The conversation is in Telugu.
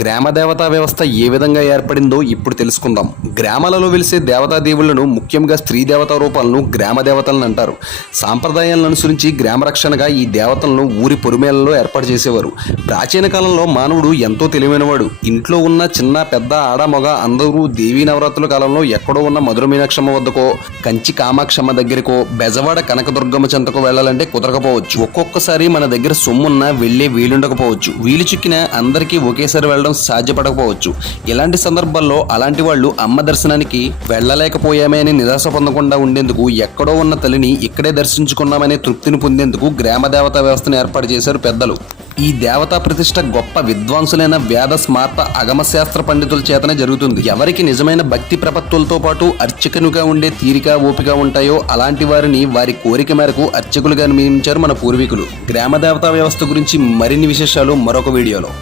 గ్రామ దేవతా వ్యవస్థ ఏ విధంగా ఏర్పడిందో ఇప్పుడు తెలుసుకుందాం. గ్రామాలలో వెలిసే దేవతా దేవుళ్లను, ముఖ్యంగా స్త్రీ దేవతా రూపాలను గ్రామ దేవతలను అంటారు. సాంప్రదాయాలను అనుసరించి గ్రామ రక్షణగా ఈ దేవతలను ఊరి పొరిమేలలో ఏర్పాటు చేసేవారు. ప్రాచీన కాలంలో మానవుడు ఎంతో తెలివైనవాడు. ఇంట్లో ఉన్న చిన్న పెద్ద ఆడ మగ అందరూ దేవీ నవరాత్రుల కాలంలో ఎక్కడో ఉన్న మధుర మీనాక్షమ్మ వద్దకో, కంచి కామాక్షమ్మ దగ్గరకో, బెజవాడ కనకదుర్గమ్మ చెంతకో వెళ్లాలంటే కుదరకపోవచ్చు. ఒక్కొక్కసారి మన దగ్గర సొమ్మున్నా వెళ్లే వీలుండకపోవచ్చు. వీలు చిక్కిన అందరికీ ఒకేసారి వెళ్ళడం సాధ్యపడకపోవచ్చు. ఇలాంటి సందర్భాల్లో అలాంటి వాళ్ళు అమ్మ దర్శనానికి వెళ్ళలేకపోయామే అని నిరాశ పొందకుండా ఉండేందుకు, ఎక్కడో ఉన్న తల్లిని ఇక్కడే దర్శించుకున్నామనే తృప్తిని పొందేందుకు గ్రామ దేవతా వ్యవస్థను ఏర్పాటు చేశారు పెద్దలు. ఈ దేవతా ప్రతిష్ట గొప్ప విద్వాంసులైన వేద స్మార్త అగమశాస్త్ర పండితుల చేతనే జరుగుతుంది. ఎవరికి నిజమైన భక్తి ప్రపత్తులతో పాటు అర్చకునిగా ఉండే తీరిక ఓపిక ఉంటాయో అలాంటి వారిని వారి కోరిక మేరకు అర్చకులుగా నియమించారు మన పూర్వీకులు. గ్రామ దేవతా వ్యవస్థ గురించి మరిన్ని విశేషాలు మరొక వీడియోలో.